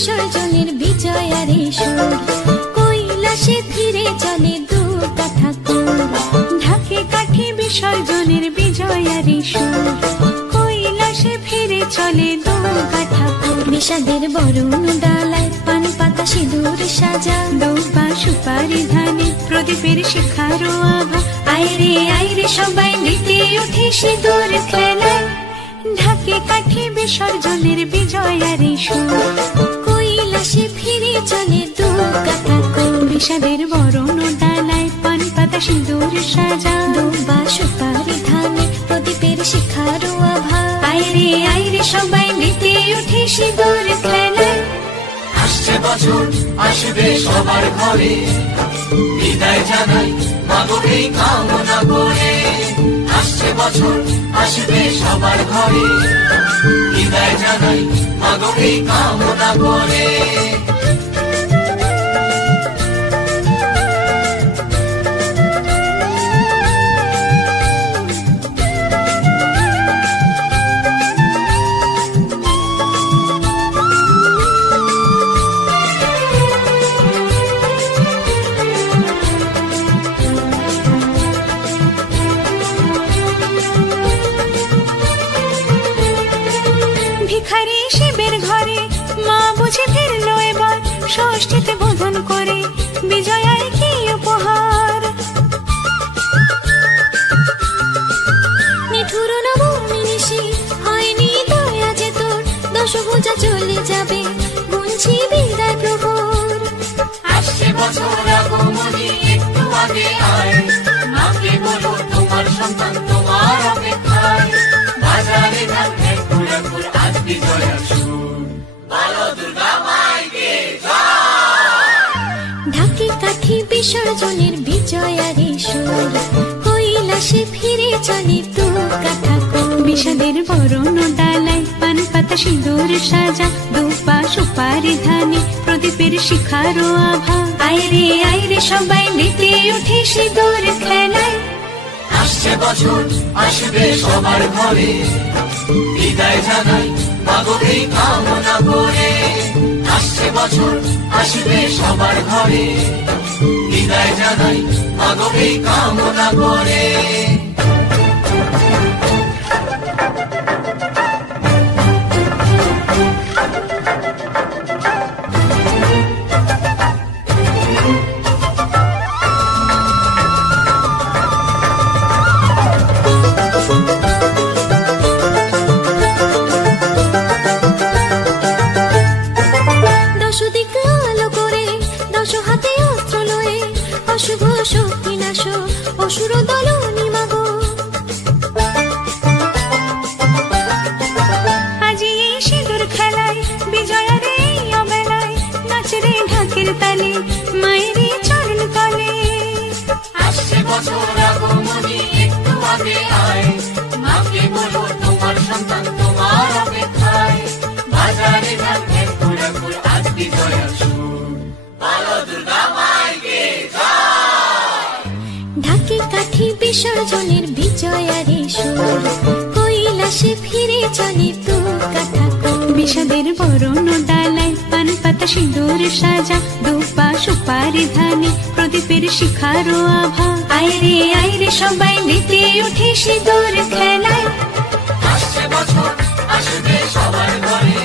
বিসর্জনের বিজয়ারে সুর, কৈলাসে ফিরে চলে দু কাঠা কুল। ঢাকে কাঠি বিসর্জনের বিজয়ারে সুর, কৈলাসে ফিরে চলে দু কাঠা কুল। বিষাদের বরণ ডালায় পান পাতা সিঁদুর সাজা, দৌপা সুপারি ধানে প্রদীপের শিখার আভা। আইরে সবাই মেতে উঠে সিঁদুর খেলায়, ঢাকে কাঠি বিসর্জনের বিজয়ারে সুর, কৈলাসে ফিরে চলে দু কাঠা কুল। বিষাদের বরণ ডালায় পান পাতা সিঁদুর সাজা, দৌপা সুপারি ধানে প্রদীপের শিখার আভা। আইরে সবাই মেতে উঠে সিঁদুর খেলায়। আসছে বছর আসবে সবার ঘরে, বিদায় জানাই মাগো এই কামনা করে। আসছে বছর আসবে সবার ঘরে, বিদায় জানাই মাগো এই কামনা করে। ভিখারি শিবের ঘরে মা বুঝে ফিরলো এবার, ষষ্ঠীতে বোধন করে বিজয়ায় কি উপহার। নিঠুর নবমী নিশি হয়নি দয়া যে তোর, দশভুজা চলে যাবে গুনছি বিদায় প্রহর। আসছে বছর আগমনী একটু আগে আয়, মাকে বলো তোমার সন্তান তোমার অপেক্ষায়। বাজারে ধান ঘুরাঘুর আজ বিজয়ার সুর, বলো দুর্গা মাইকে জয়। ঢাকে কাঠি বিসর্জনের বিজয়ারে সুর, কৈলাসে ফিরে চলে দু কাঠা কুল। বিষাদের বরণ ডালায় পান পাতা সিঁদুর সাজা, দৌপা সুপারি ধানে প্রদীপের শিখার আভা। আইরে সবাই মেতে উঠে সিঁদুর খেলায়। আসছে বছর আসবে সবার ঘরে, বিদায় জানাই মাগো এই কামনা করে। আসছে বছর আসবে সবার ঘরে, বিদায় জানাই মাগো এই কামনা করে। অশুভ শক্তি নাশ অসুর দলনি মাগো, আজি এই সিঁদুর খেলায় বিজয়ারে অবেলায়, নাচরে ঢাকের তালে মায়ের চরণ তলে। আসছে বছর আগমনী একটু আগে আয়, মাকে বলো তোমার সন্তান তোমার অপেক্ষায়। বাজারে ধান ঘুরাঘুর আজ বিজয়ার সুর, বলো দুর্গা মাইকে জয়। ঢাকে কাঠি বিসর্জনের বিজয়ারে সুর, কৈলাসে ফিরে চলে দু কাঠা কুল। বিষাদের বরণ ডালায় পান পাতা সিঁদুর সাজা, দৌপা সুপারি ধানে প্রদীপের শিখার আভা। আইরে সবাই মেতে উঠে সিঁদুর খেলায়। আসছে বছর আসবে সবার ঘরে,